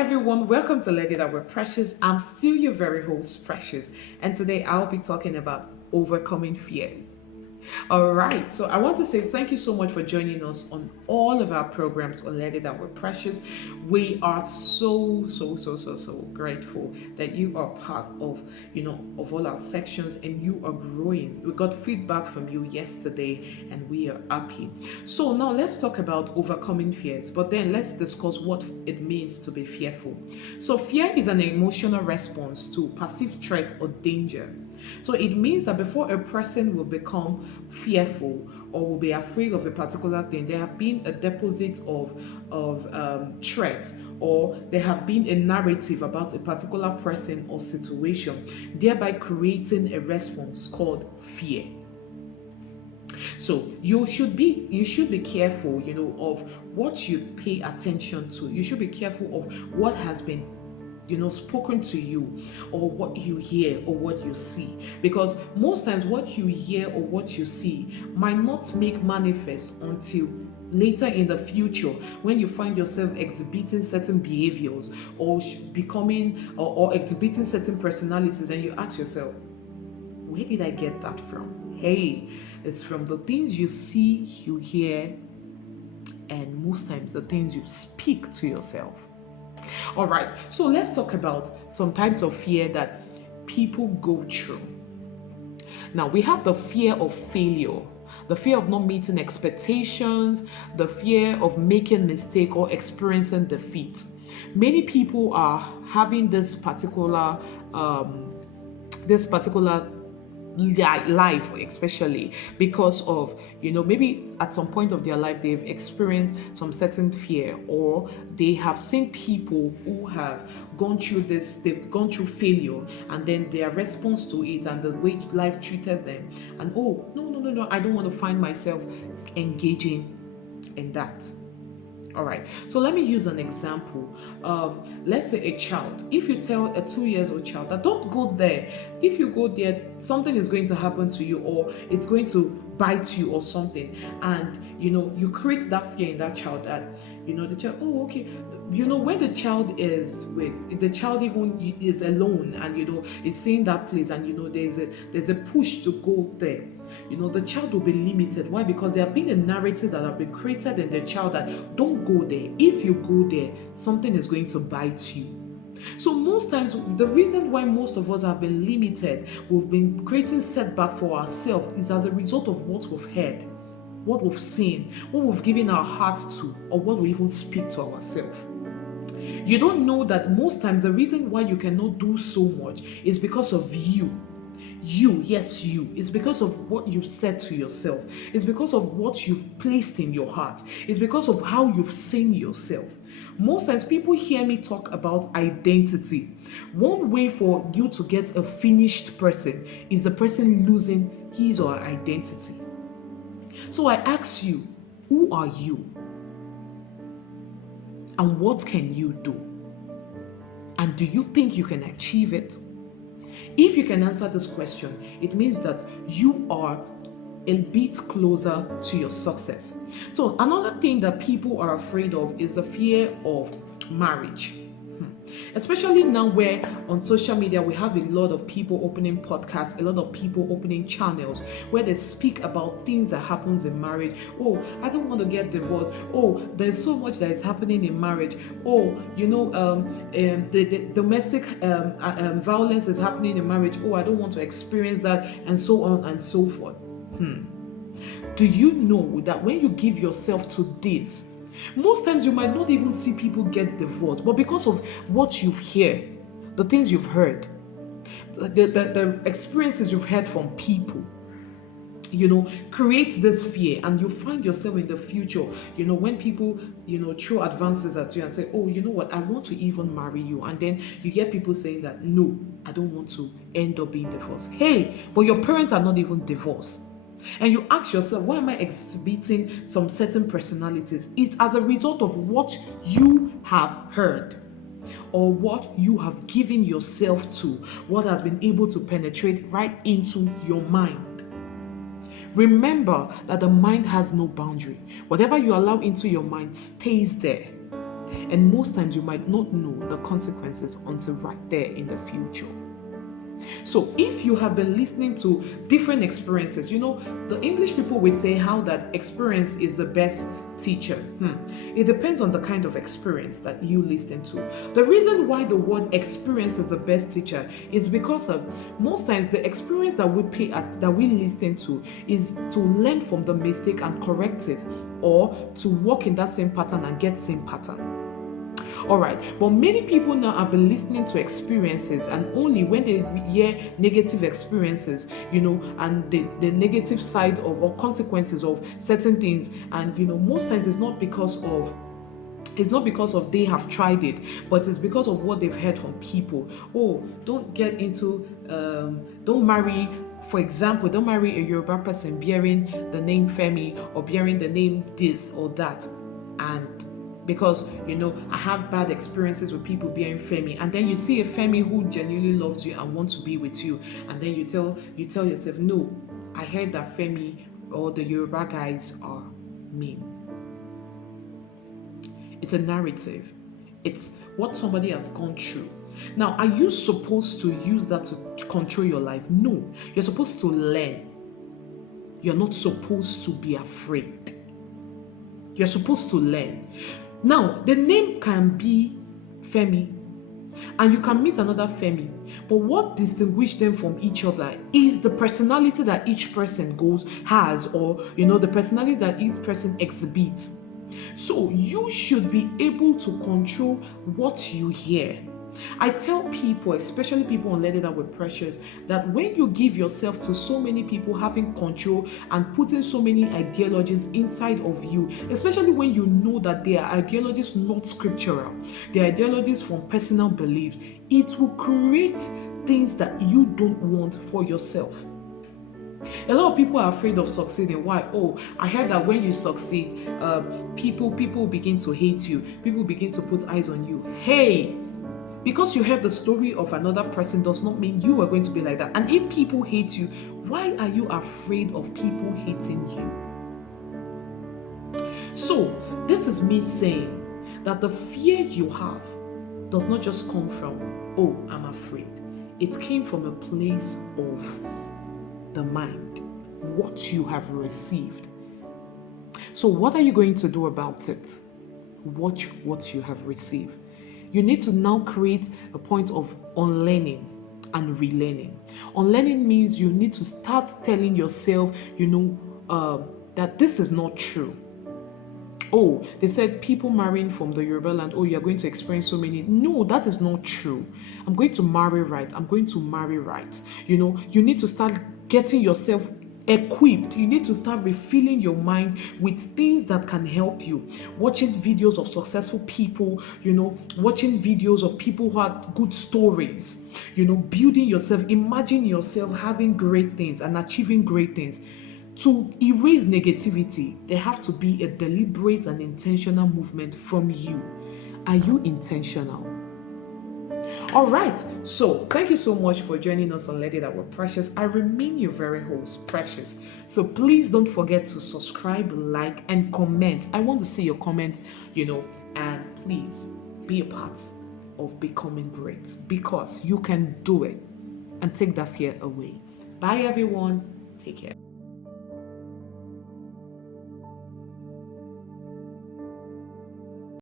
everyone, welcome to Lady That We're Precious. I'm still your very host, Precious, and today I'll be talking about overcoming fears. All right, so I want to say thank you so much for joining us on all of our programs on Let It That We're Precious. We are so grateful that you are part of, of all our sections and you are growing. We got feedback from you yesterday and we are happy. So now let's talk about overcoming fears, but then let's discuss what it means to be fearful. So fear is an emotional response to perceived threat or danger. So it means that before a person will become fearful or will be afraid of a particular thing, there have been a deposit of threat, or there have been a narrative about a particular person or situation, thereby creating a response called fear. So you should be careful, of what you pay attention to. You should be careful of what has been spoken to you, or what you hear or what you see, because most times what you hear or what you see might not make manifest until later in the future, when you find yourself exhibiting certain behaviors or becoming or exhibiting certain personalities, and you ask yourself, where did I get that from? Hey, it's from the things you see, you hear, and most times the things you speak to yourself. All right, so let's talk about some types of fear that people go through. Now, we have the fear of failure, the fear of not meeting expectations, the fear of making mistake or experiencing defeat. Many people are having this particular life, especially because of, maybe at some point of their life they've experienced some certain fear, or they have seen people who have gone through this, they've gone through failure, and then their response to it and the way life treated them, and oh, no, I don't want to find myself engaging in that. All right, so let me use an example. Let's say a child. If you tell a 2 years old child that don't go there, if you go there, something is going to happen to you, or it's going to bite you or something, and you create that fear in that child, that the child, oh, okay, when the child is with the child, even is alone, and is seeing that place, and there's a push to go there. The child will be limited. Why? Because there have been a narrative that have been created in the child that don't go there. If you go there, something is going to bite you. So most times, the reason why most of us have been limited, we've been creating setback for ourselves, is as a result of what we've heard, what we've seen, what we've given our hearts to, or what we even speak to ourselves. You don't know that most times the reason why you cannot do so much is because of you. Yes, you. It's because of what you've said to yourself. It's because of what you've placed in your heart. It's because of how you've seen yourself. Most times people hear me talk about identity. One way for you to get a finished person is the person losing his or her identity. So I ask you, who are you? And what can you do? And do you think you can achieve it? If you can answer this question, it means that you are a bit closer to your success. So another thing that people are afraid of is the fear of marriage. Especially now, where on social media we have a lot of people opening podcasts, a lot of people opening channels where they speak about things that happens in marriage. Oh, I don't want to get divorced. Oh, there's so much that is happening in marriage. Oh, the domestic violence is happening in marriage. Oh, I don't want to experience that, and so on and so forth. Do you know that when you give yourself to this, most times you might not even see people get divorced, but because of what you've heard, the things you've heard, the experiences you've heard from people, creates this fear, and you find yourself in the future, when people, throw advances at you and say, oh, you know what, I want to even marry you. And then you get people saying that, no, I don't want to end up being divorced. Hey, but your parents are not even divorced. And you ask yourself, why am I exhibiting some certain personalities? It's as a result of what you have heard, or what you have given yourself to, what has been able to penetrate right into your mind. Remember that the mind has no boundary. Whatever you allow into your mind stays there. And most times you might not know the consequences until right there in the future. So if you have been listening to different experiences, the English people will say how that experience is the best teacher. It depends on the kind of experience that you listen to. The reason why the word experience is the best teacher is because of most times the experience that we listen to is to learn from the mistake and correct it, or to walk in that same pattern and get same pattern. All right, but many people now have been listening to experiences, and only when they hear negative experiences, and the negative side of or consequences of certain things, and most times it's not because of they have tried it, but it's because of what they've heard from people. Oh, don't marry. For example, don't marry a Yoruba person bearing the name Femi or bearing the name this or that, and because I have bad experiences with people being Femi, and then you see a Femi who genuinely loves you and wants to be with you, and then you tell yourself, no, I heard that Femi or the Yoruba guys are mean. It's a narrative. It's what somebody has gone through. Now, are you supposed to use that to control your life? No, you're supposed to learn. You're not supposed to be afraid. You're supposed to learn. Now, the name can be Femi, and you can meet another Femi, but what distinguishes them from each other is the personality that each person has, or the personality that each person exhibits. So you should be able to control what you hear. I tell people, especially people on Let It Out with Precious, that when you give yourself to so many people having control and putting so many ideologies inside of you, especially when you know that they are ideologies not scriptural, they are ideologies from personal beliefs, it will create things that you don't want for yourself. A lot of people are afraid of succeeding. Why? Oh, I heard that when you succeed, people begin to hate you. People begin to put eyes on you. Hey, because you heard the story of another person does not mean you are going to be like that. And if people hate you, why are you afraid of people hating you? So, this is me saying that the fear you have does not just come from, oh, I'm afraid. It came from a place of the mind, what you have received. So, what are you going to do about it? Watch what you have received. You need to now create a point of unlearning and relearning. Unlearning means you need to start telling yourself, that this is not true. Oh, they said people marrying from the Yoruba land, oh, you're going to experience so many. No, that is not true. I'm going to marry right. I'm going to marry right. You need to start getting yourself equipped. You need to start refilling your mind with things that can help you. Watching videos of successful people, watching videos of people who had good stories, building yourself, imagine yourself having great things and achieving great things. To erase negativity, there have to be a deliberate and intentional movement from you. Are you intentional? All right, so thank you so much for joining us on Let It Out with Precious. I remain your very host, Precious. So please don't forget to subscribe, like, and comment. I want to see your comments, and please be a part of becoming great, because you can do it, and take that fear away. Bye, everyone. Take care.